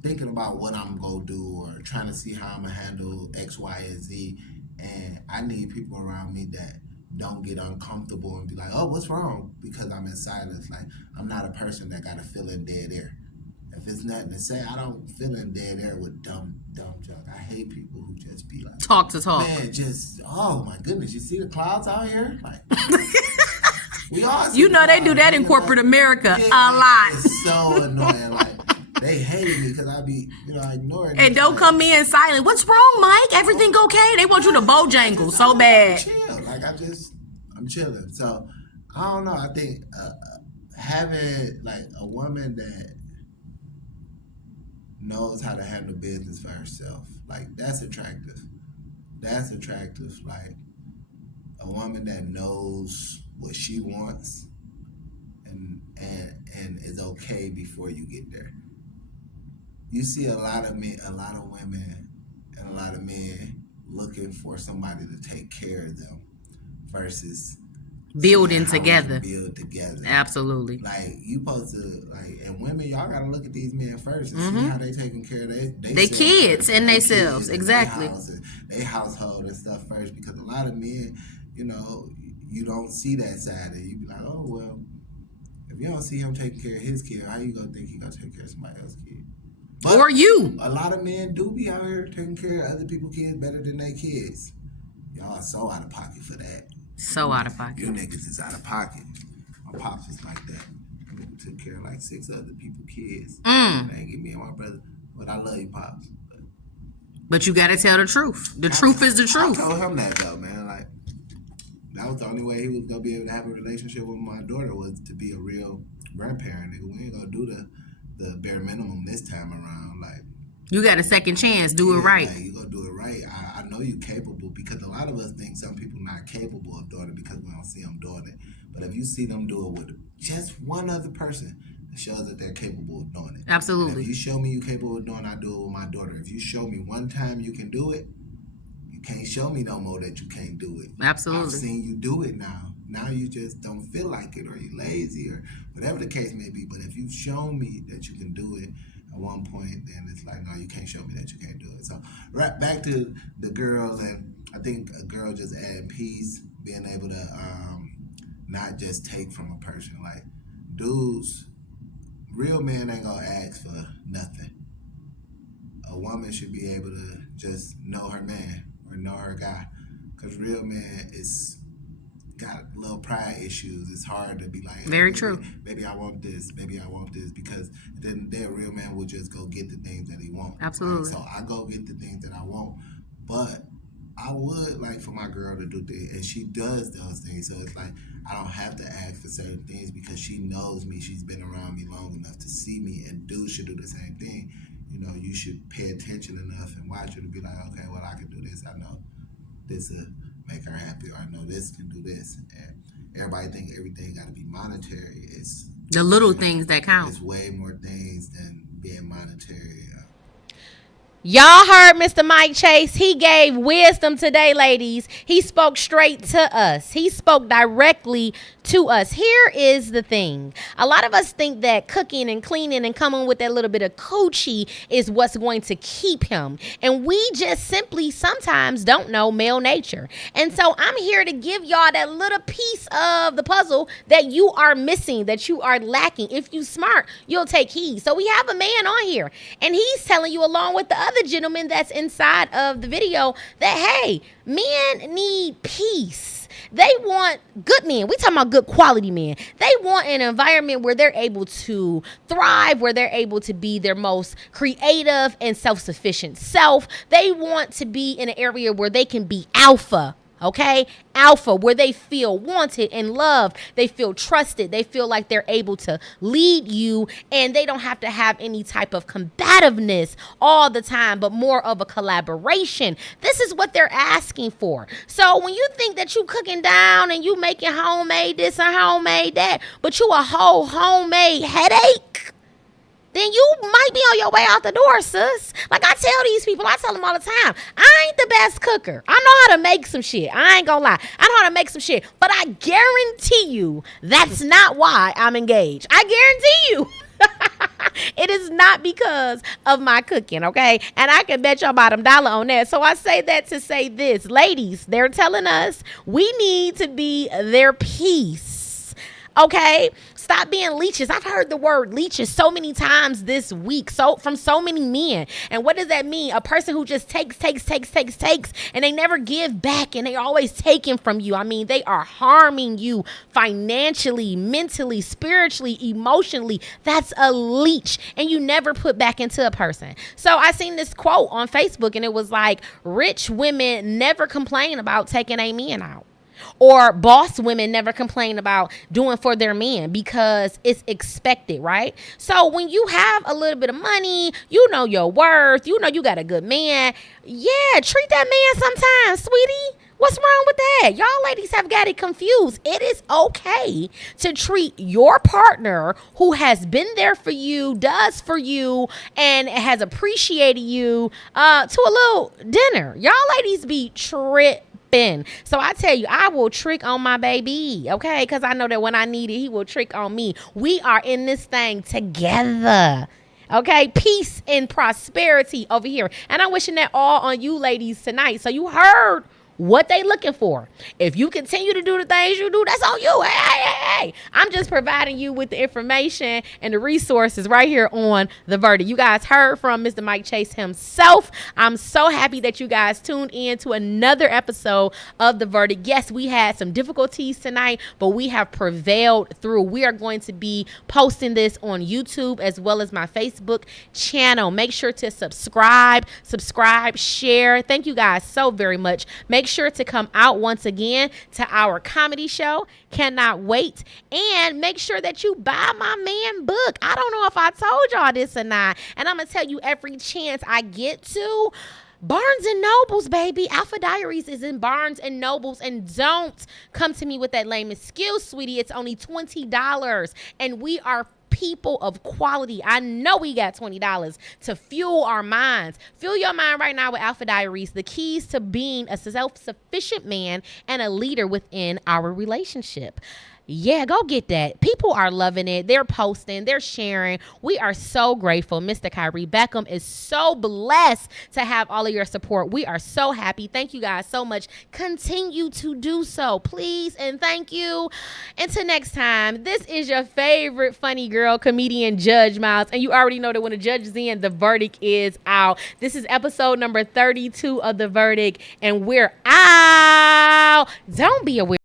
thinking about what I'm gonna do, or trying to see how I'm gonna handle X, Y, and Z. And I need people around me that don't get uncomfortable and be like, oh, what's wrong? Because I'm in silence. Like, I'm not a person that gotta fill in dead air. If it's nothing to say, I don't fill in dead air with dumb junk. I hate people who just be like, talk to talk. Man, just, oh my goodness, you see the clouds out here? Like, we all see they do that in corporate America a lot. It's so annoying. Like, they hate me because I be, ignoring And don't come in silent. What's wrong, Mike? Everything okay? They want you to bojangle so bad. Chill. Like, I'm chilling. So, I don't know. I think having, like, a woman that knows how to handle business for herself, like, that's attractive. That's attractive. Like, a woman that knows what she wants and is okay before you get there. You see a lot of men, a lot of women, and a lot of men looking for somebody to take care of them versus building together. Build together. Absolutely. Like, you supposed to, like, and women, y'all gotta look at these men first and see how they taking care of they kids and themselves. Exactly. They household and stuff first, because a lot of men, you don't see that side, and you be like, oh well, if you don't see him taking care of his kid, how you gonna think he gonna take care of somebody else's kid? But or you. A lot of men do be out here taking care of other people's kids better than their kids. Y'all are so out of pocket for that. So out of pocket. You niggas is out of pocket. My pops is like that. He took care of like 6 other people's kids. They ain't give me and my brother. But I love you, Pops. But you gotta tell the truth. The truth is the truth. I told him that though, man. Like, that was the only way he was gonna be able to have a relationship with my daughter, was to be a real grandparent. Nigga, we ain't gonna do the bare minimum this time around. Like, you got a second chance. Do it right. Like, you gonna do it right. I know you capable, because a lot of us think some people not capable of doing it because we don't see them doing it. But if you see them do it with just one other person, it shows that they're capable of doing it. Absolutely. And if you show me you capable of doing it, I do it with my daughter. If you show me one time you can do it, you can't show me no more that you can't do it. Absolutely. I've seen you do it now. Now you just don't feel like it, or you're lazy, or whatever the case may be. But if you've shown me that you can do it at one point, then it's like, no, you can't show me that you can't do it. So, right back to the girls, and I think a girl just adding peace, being able to not just take from a person. Like, dudes, real men ain't gonna ask for nothing. A woman should be able to just know her man or know her guy, because real men is got little pride issues. It's hard to be like, very true. Maybe I want this. Maybe I want this, because then their real man will just go get the things that he wants. Absolutely. Right? So I go get the things that I want, but I would like for my girl to do things, and she does those things. So it's like, I don't have to ask for certain things because she knows me. She's been around me long enough to see me, and dudes should do the same thing. You should pay attention enough and watch her to be like, okay, well, I can do this. I know this will make her happy, or I know this can do this. And everybody think everything got to be monetary. It's the little things that count. It's way more things than being monetary. Y'all heard Mr. Mike Chase. He gave wisdom today, ladies. He spoke straight to us. He spoke directly to us. Here is the thing. A lot of us think that cooking and cleaning and coming with that little bit of coochie is what's going to keep him. And we just simply sometimes don't know male nature. And so I'm here to give y'all that little piece of the puzzle that you are missing, that you are lacking. If you smart, you'll take heed. So we have a man on here, and he's telling you, along with the other gentleman that's inside of the video, that hey, men need peace. They want good men. We talking about good quality men. They want an environment where they're able to thrive, where they're able to be their most creative and self-sufficient self. They want to be in an area where they can be alpha. Okay, alpha, where they feel wanted and loved, they feel trusted, they feel like they're able to lead you, and they don't have to have any type of combativeness all the time, but more of a collaboration. This is what they're asking for. So when you think that you cooking down and you making homemade this and homemade that, but you a whole homemade headache, then you might be on your way out the door, sis. Like I tell these people, I tell them all the time, I ain't the best cooker. I know how to make some shit. I ain't gonna lie. I know how to make some shit. But I guarantee you that's not why I'm engaged. I guarantee you. It is not because of my cooking, okay? And I can bet your bottom dollar on that. So I say that to say this. Ladies, they're telling us we need to be their peace, okay? Stop being leeches. I've heard the word leeches so many times this week, so from so many men. And what does that mean? A person who just takes, and they never give back, and they always taking from you. I mean, they are harming you financially, mentally, spiritually, emotionally. That's a leech, and you never put back into a person. So I seen this quote on Facebook, and it was like, rich women never complain about taking a man out. Or boss women never complain about doing for their men because it's expected, right? So when you have a little bit of money, you know your worth, you know you got a good man. Yeah, treat that man sometimes, sweetie. What's wrong with that? Y'all ladies have got it confused. It is okay to treat your partner who has been there for you, does for you, and has appreciated you to a little dinner. Y'all ladies be tripping. So I tell you, I will trick on my baby, okay? Because I know that when I need it, he will trick on me. We are in this thing together. Okay, peace and prosperity over here. And I'm wishing that all on you ladies tonight. So you heard what they looking for. If you continue to do the things you do, that's on you. Hey. I'm just providing you with the information and the resources right here on The Verdict. You guys heard from Mr. Mike Chase himself. I'm so happy that you guys tuned in to another episode of The Verdict. Yes, we had some difficulties tonight, but we have prevailed through. We are going to be posting this on YouTube as well as my Facebook channel. Make sure to subscribe, share. Thank you guys so very much. Make sure to come out once again to our comedy show. Cannot wait. And make sure that you buy my man book. I don't know if I told y'all this or not. And I'm going to tell you every chance I get to. Barnes and Nobles, baby. Alpha Diaries is in Barnes and Nobles. And don't come to me with that lame excuse, sweetie. It's only $20. And we are people of quality. I know we got $20 to fuel our minds. Fuel your mind right now with Alpha Diaries, the keys to being a self-sufficient man and a leader within our relationship. Yeah, go get that. People are loving it. They're posting. They're sharing. We are so grateful. Mr. Kyrie Beckham is so blessed to have all of your support. We are so happy. Thank you guys so much. Continue to do so, please, and thank you. Until next time, this is your favorite funny girl, comedian Judge Miles, and you already know that when the judge is in, the verdict is out. This is episode number 32 of The Verdict, and we're out. Don't be a weird.